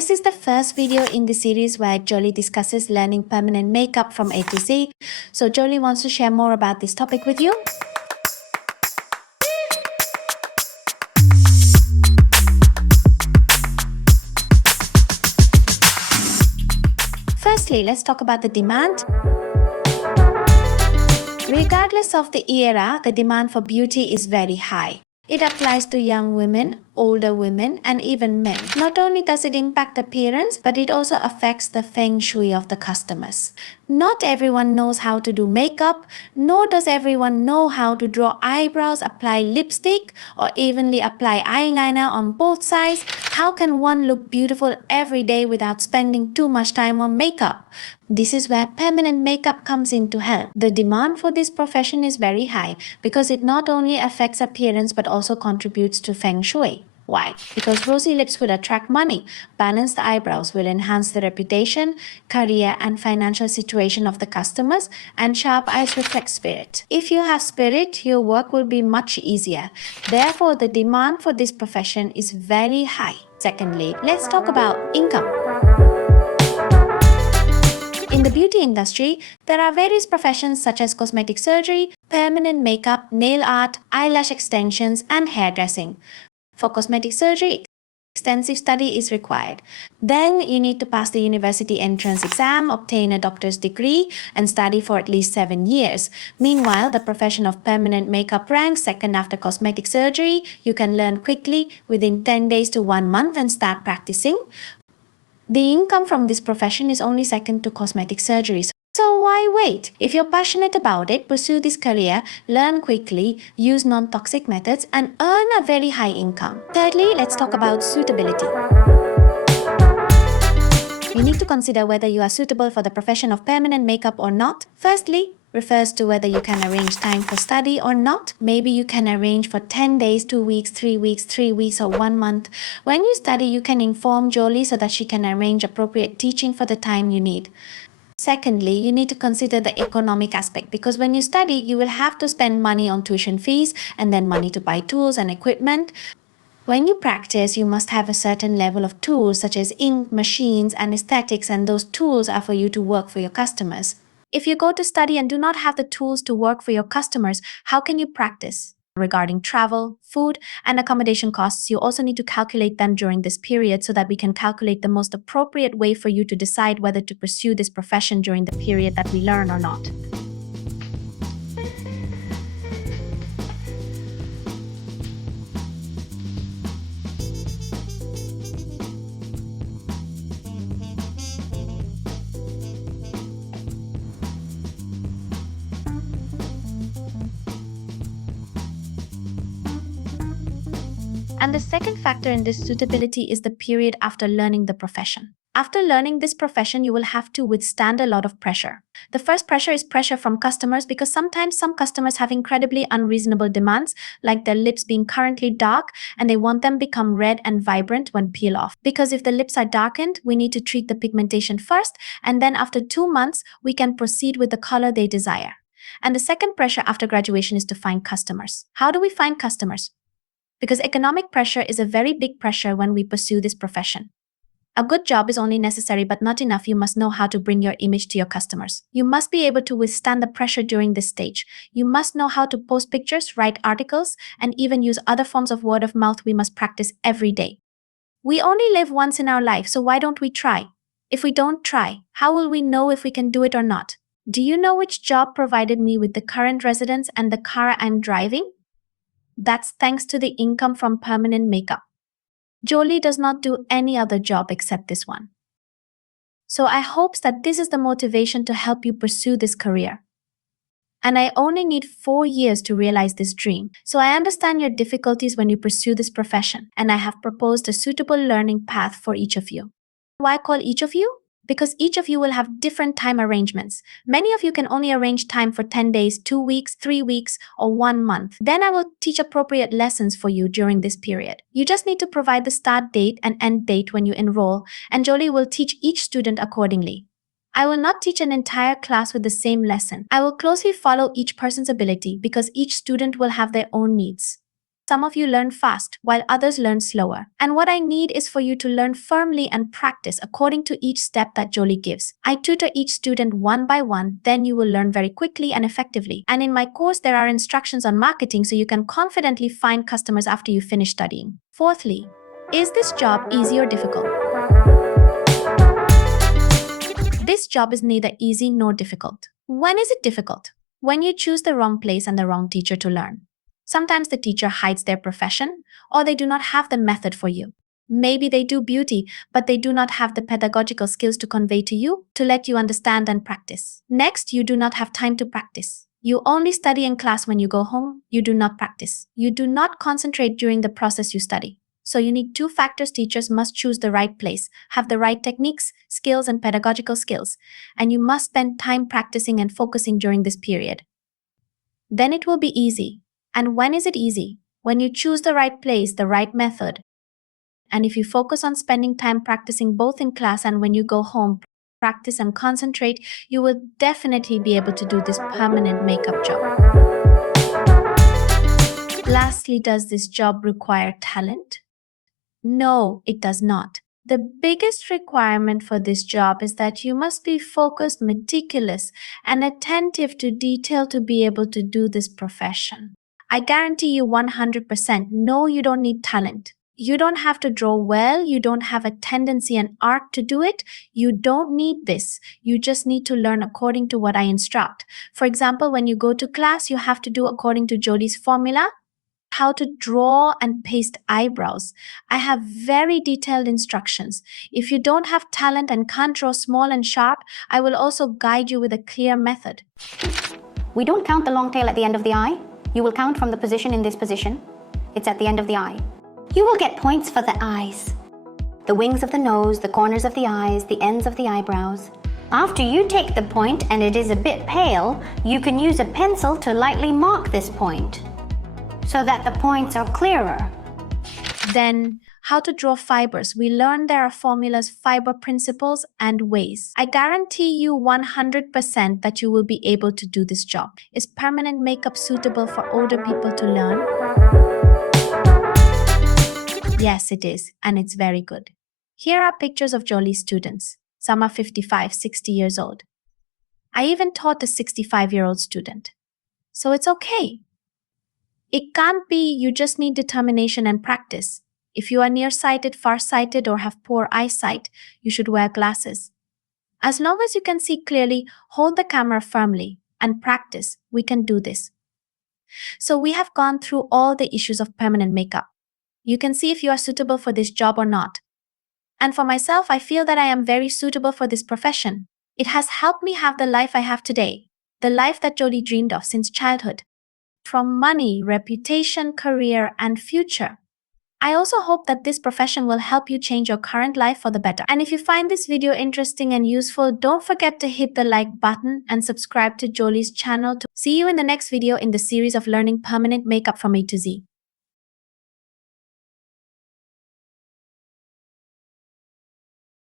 This is the first video in the series where Jolie discusses learning permanent makeup from A to Z. So Jolie wants to share more about this topic with you. Firstly, let's talk about the demand. Regardless of the era, the demand for beauty is very high. It applies to young women, older women, and even men. Not only does it impact appearance, but it also affects the feng shui of the customers. Not everyone knows how to do makeup, nor does everyone know how to draw eyebrows, apply lipstick, or evenly apply eyeliner on both sides. How can one look beautiful every day without spending too much time on makeup? This is where permanent makeup comes in to help. The demand for this profession is very high because it not only affects appearance but also contributes to feng shui. Why? Because rosy lips will attract money, balanced eyebrows will enhance the reputation, career and financial situation of the customers, and sharp eyes reflect spirit. If you have spirit, your work will be much easier. Therefore, the demand for this profession is very high. Secondly, let's talk about income. In the beauty industry, there are various professions such as cosmetic surgery, permanent makeup, nail art, eyelash extensions, and hairdressing. For cosmetic surgery, extensive study is required. Then you need to pass the university entrance exam, obtain a doctor's degree, and study for at least 7 years. Meanwhile, the profession of permanent makeup ranks second after cosmetic surgery. You can learn quickly within 10 days to 1 month and start practicing. The income from this profession is only second to cosmetic surgery. So why wait? If you're passionate about it, pursue this career, learn quickly, use non-toxic methods, and earn a very high income. Thirdly, let's talk about suitability. You need to consider whether you are suitable for the profession of permanent makeup or not. Firstly, refers to whether you can arrange time for study or not. Maybe you can arrange for 10 days, 2 weeks, 3 weeks, 3 weeks, or 1 month. When you study, you can inform Jolie so that she can arrange appropriate teaching for the time you need. Secondly, you need to consider the economic aspect because when you study, you will have to spend money on tuition fees and then money to buy tools and equipment. When you practice, you must have a certain level of tools such as ink, machines, anesthetics, and those tools are for you to work for your customers. If you go to study and do not have the tools to work for your customers, how can you practice? Regarding travel, food, and accommodation costs, you also need to calculate them during this period so that we can calculate the most appropriate way for you to decide whether to pursue this profession during the period that we learn or not. And the second factor in this suitability is the period after learning the profession. After learning this profession, you will have to withstand a lot of pressure. The first pressure is pressure from customers because sometimes some customers have incredibly unreasonable demands, like their lips being currently dark and they want them become red and vibrant when peel off. Because if the lips are darkened, we need to treat the pigmentation first, and then after 2 months, we can proceed with the color they desire. And the second pressure after graduation is to find customers. How do we find customers? Because economic pressure is a very big pressure when we pursue this profession. A good job is only necessary but not enough. You must know how to bring your image to your customers. You must be able to withstand the pressure during this stage. You must know how to post pictures, write articles, and even use other forms of word of mouth. We must practice every day. We only live once in our life, so why don't we try? If we don't try, how will we know if we can do it or not? Do you know which job provided me with the current residence and the car I'm driving? That's thanks to the income from permanent makeup. Jolie does not do any other job except this one. So I hope that this is the motivation to help you pursue this career. And I only need 4 years to realize this dream. So I understand your difficulties when you pursue this profession, and I have proposed a suitable learning path for each of you. Why call each of you? Because each of you will have different time arrangements. Many of you can only arrange time for 10 days, 2 weeks, 3 weeks, or 1 month. Then I will teach appropriate lessons for you during this period. You just need to provide the start date and end date when you enroll, and Jolie will teach each student accordingly. I will not teach an entire class with the same lesson. I will closely follow each person's ability because each student will have their own needs. Some of you learn fast, while others learn slower. And what I need is for you to learn firmly and practice according to each step that Jolie gives. I tutor each student one by one, then you will learn very quickly and effectively. And in my course, there are instructions on marketing so you can confidently find customers after you finish studying. Fourthly, is this job easy or difficult? This job is neither easy nor difficult. When is it difficult? When you choose the wrong place and the wrong teacher to learn. Sometimes the teacher hides their profession, or they do not have the method for you. Maybe they do beauty, but they do not have the pedagogical skills to convey to you, to let you understand and practice. Next, you do not have time to practice. You only study in class when you go home. You do not practice. You do not concentrate during the process you study. So you need two factors. Teachers must choose the right place, have the right techniques, skills, and pedagogical skills, and you must spend time practicing and focusing during this period. Then it will be easy. And when is it easy? When you choose the right place, the right method. And if you focus on spending time practicing both in class and when you go home, practice and concentrate, you will definitely be able to do this permanent makeup job. Lastly, does this job require talent? No, it does not. The biggest requirement for this job is that you must be focused, meticulous, and attentive to detail to be able to do this profession. I guarantee you 100%, no, you don't need talent. You don't have to draw well, you don't have a tendency and art to do it. You don't need this. You just need to learn according to what I instruct. For example, when you go to class, you have to do according to Jolie's formula, how to draw and paste eyebrows. I have very detailed instructions. If you don't have talent and can't draw small and sharp, I will also guide you with a clear method. We don't count the long tail at the end of the eye. You will count from the position in this position. It's at the end of the eye. You will get points for the eyes, the wings of the nose, the corners of the eyes, the ends of the eyebrows. After you take the point and it is a bit pale, you can use a pencil to lightly mark this point, so that the points are clearer. Then, how to draw fibers. We learned there are formulas, fiber principles, and ways. I guarantee you 100% that you will be able to do this job. Is permanent makeup suitable for older people to learn? Yes, it is, and it's very good. Here are pictures of Jolie's students. Some are 55, 60 years old. I even taught a 65-year-old student. So it's okay. It can't be you just need determination and practice. If you are nearsighted, farsighted, or have poor eyesight, you should wear glasses. As long as you can see clearly, hold the camera firmly and practice. We can do this. So we have gone through all the issues of permanent makeup. You can see if you are suitable for this job or not. And for myself, I feel that I am very suitable for this profession. It has helped me have the life I have today, the life that Jolie dreamed of since childhood. From money, reputation, career, and future. I also hope that this profession will help you change your current life for the better. And if you find this video interesting and useful, don't forget to hit the like button and subscribe to Jolie's channel. See you in the next video in the series of learning permanent makeup from A to Z.